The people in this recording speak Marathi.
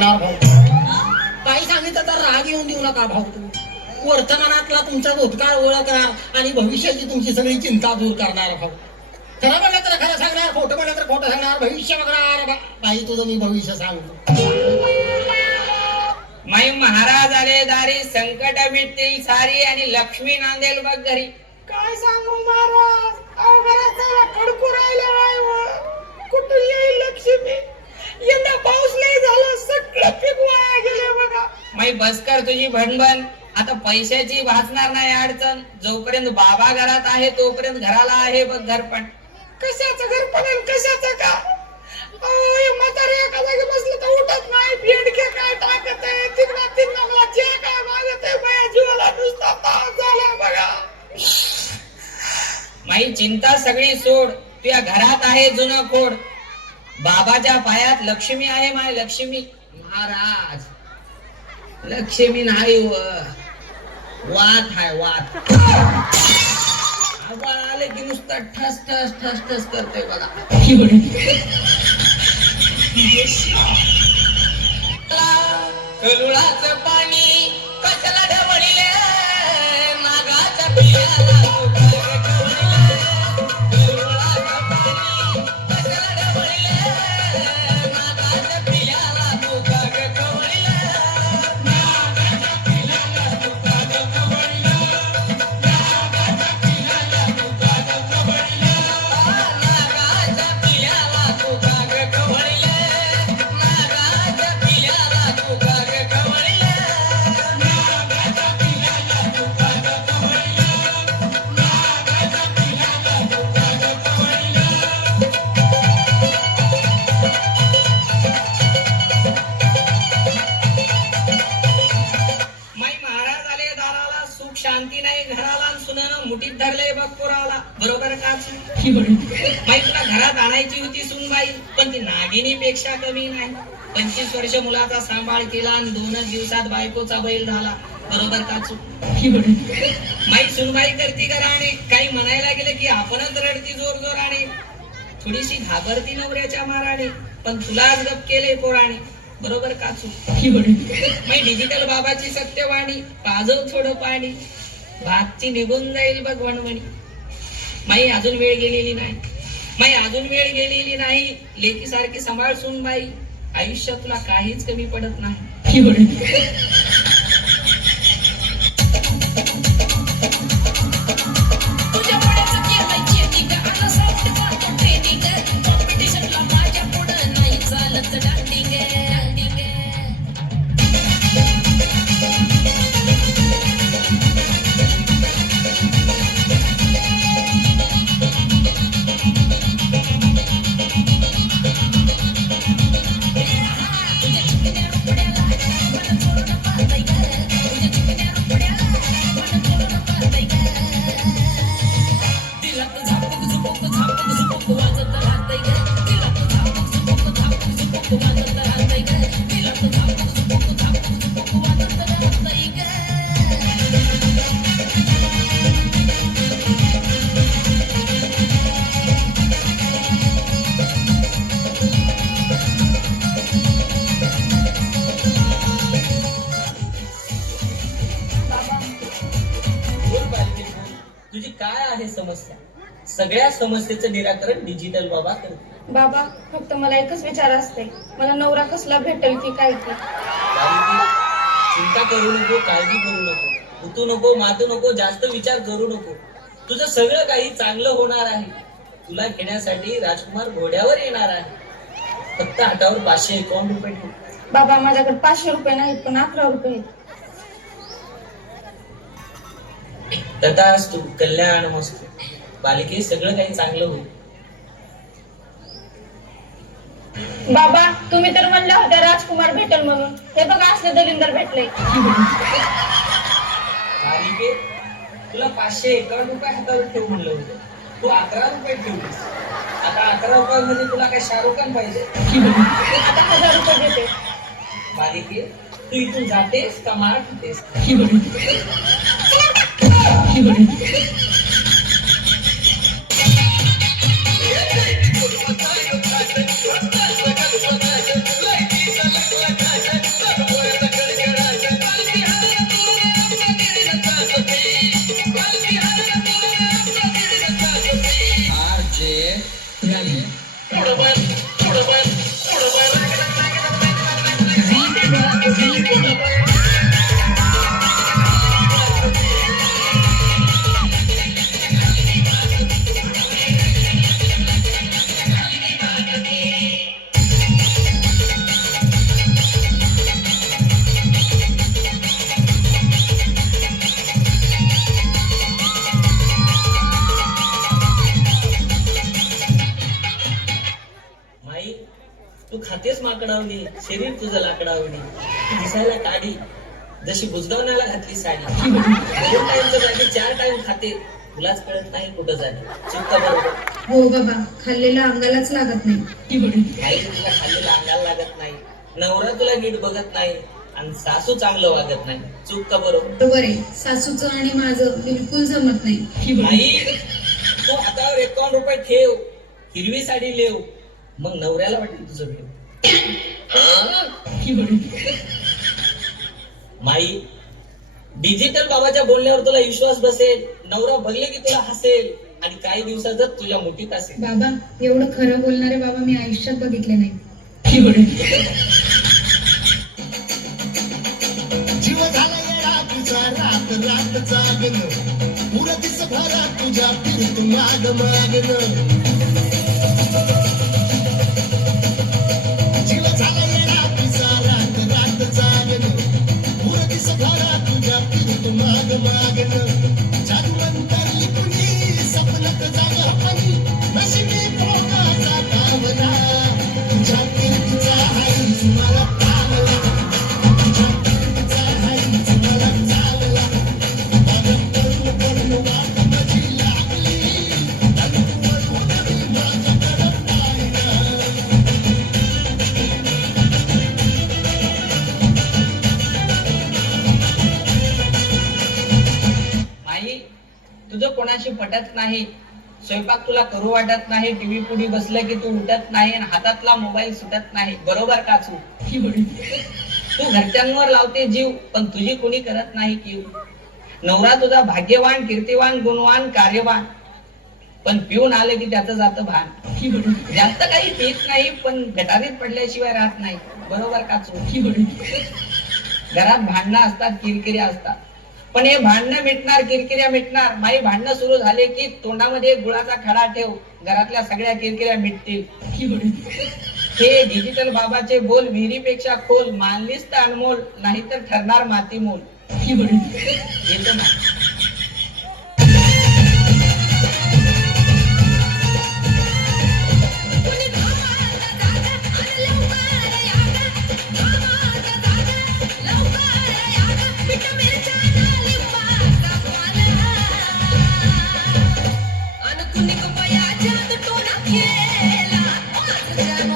भाऊ. काही सांगितलं तर राग येऊन देऊ नका भाऊ. वर्तमानातला तुमचा भूतकाळ ओळखणार आणि भविष्याची तुमची सगळी चिंता दूर करणार भाऊ. खरं म्हणलं तर खरं सांगणार, खोटं म्हणलं तर खोटं सांगणार, भविष्य बघणार. बाई तुझं मी भविष्य सांगतो. माई महाराज आले दारी, संकट मिटतील सारी आणि लक्ष्मी नांदेल बघ घरी. काय सांगू महाराज, घराचा खडकू राहिला नाही. कुठं येईल लक्ष्मी? यंदा पाऊस नाही झाला, सगळं पीक वाया गेले बघा. माई बस कर तुझी भणभण. आता पैशाची भासणार नाही अडचण. जोपर्यंत बाबा घरात आहे तोपर्यंत घराला आहे बघ घरपण. कशाचं घर पण आणि कशाचं का? म्हातारे एका जागी बसलं तर उठत नाही. बेडके काय टाकत आहे, तिकडा मला चहा काय मागत आहे. माझ्या जीवाला नुसता ताप झाला बघा. माई चिंता सगळी सोड, तुझ्या घरात आहे जुनं खोड. बाबाच्या पायात लक्ष्मी आहे माय लक्ष्मी. महाराज लक्ष्मी नाही वात हाय वात. आबा आले की नुसता ठस ठस ठस ठस करतोय बघा. करुळाचं पाणी कशाला ढवळले, नागाच्या पियाला शांती नाही घराला, सुनानं मुठीत धरले बघ पोराला. बरोबर का? माई तुला घरात आणायची होती सुनबाई, पण ती नागिनीपेक्षा कमी नाही. 25 वर्ष मुलाचा सांभाळ केला आणि 2 दिवसात बायकोचा बैल झाला. बरोबर का? माई सुनबाई करती घराने, काही म्हणायला गेले की आपणच रडती जोर जोराने. थोडीशी घाबरती नवऱ्याच्या माराने, पण तुलाच गप केले पोराने. बरोबर का? माई डिजिटल बाबाची सत्यवाणी, पाजव थोडं पाणी, भागची निघून जाईल बघ वणवणी. माई अजून वेळ गेलेली नाही, माई अजून वेळ गेलेली नाही. लेकी सारखी सांभाळ सुन बाई, आयुष्यात तुला काहीच कमी पडत नाही. तुझी काय आहे समस्या? सगळ्या समस्येचं निराकरण डिजिटल बाबा करतो. बाबा फक्त मला एकच विचार असते, मला नवरा कसला भेटेल की काय की. चिंता करू नको, काळजी करू नको, उतू नको, मातू नको, जास्त विचार करू नको. तुझं सगळं काही चांगलं होणार आहे. तुला घेण्यासाठी राजकुमार घोड्यावर येणार आहे. फक्त हातावर 551 रुपये ठेव. बाबा माझ्याकडे 500 रुपये नाहीत, पण 11 रुपये आहेत. तथास्तु, कल्याण मस्तु. बालिके सगळं काही चांगलं होईल. बाबा तुम्ही तर म्हणला होता राजकुमार भेटेल म्हणून, हे बघा असले दलिंदर भेटले. बालिके तुला 551 रुपये हातावर ठेव म्हणलं होतं, तू 11 रुपये ठेवलीस. आता 11 रुपयामध्ये तुला काय शाहरुख खान पाहिजे? आता 1000 रुपये देते. बालिके तू इथून जातेस का मार खातेस? लाकडावणी शरीर तुझं लाकडावणी दिसायला काढी जशी बुजगावण्याला घातली साडी 2 टाइमच्या जागी 4 टाइम खाते तुलाच कळत नाही कुठं जाणे चुकता बरोबर हो बाबा, खाल्लेलं अंगालाच लागत नाही. आई तुला खाल्लेला अंगाला लागत नाही नवरा तुला नीट बघत नाही आणि सासू चांगलं वागत नाही चूक का बरोबर बरोबर आहे, सासूचं आणि माझं बिलकुल जमत नाही. आई तू हातावर 51 रुपये ठेव हिरवी साडी लेव मग नवऱ्याला वाटेल तुझं भेव माई डिजिटल बाबाच्या बोलण्यावर तुला विश्वास बसेल नवरा बघले की तुला हसेल आणि काही दिवसातच तुझ्या मुठीत असेल बाबा, एवढं खरं बोलणारे बाबा मी आयुष्यात बघितले नाही. जीव झाला येडा तुझा रात रात जागन पुढं दिस भरा तुझ्या फिरत माग मागन जीव झाला येडा तुझा रात रात जागन पुढं दिस भरा तुझ्या फिरत माग मागन जादू अंतरली कुणी सपनात जागा पाणी नशिबी भोगाचा कावला तुझ्या फिरतीचा हाईच मला पावला माई तुझं कोणाशी पटत नाही स्वयंपाक तुला करू वाटत नाही टीव्ही पुढे बसलं की तू उठत नाही आणि हातातला मोबाईल सुटत नाही बरोबर का चूक तू घरच्यांवर लावते जीव पण तुझी कोणी करत नाही कीव नवरा तुझा भाग्यवान कीर्तिवान गुणवान कार्यवान पण पिऊन आले की त्याचं जातं भान जास्त काही पीत नाही पण गटारीत पडल्याशिवाय राहत नाही बरोबर का चूक घरात भांडणं असतात किरकिऱ्या असतात पण हे भांडणं मिटणार किरकिऱ्या मिटणार माई भांडणं सुरू झाले की तोंडामध्ये गुळाचा खडा ठेव घरातल्या सगळ्या किरकिऱ्या मिटतील हे डिजिटल बाबाचे बोल विहिरीपेक्षा खोल मानलीस तर अनमोल नाहीतर ठरणार माती मोल येतो ना कुणी कपयाच्या तो ना खेळला आज जन्म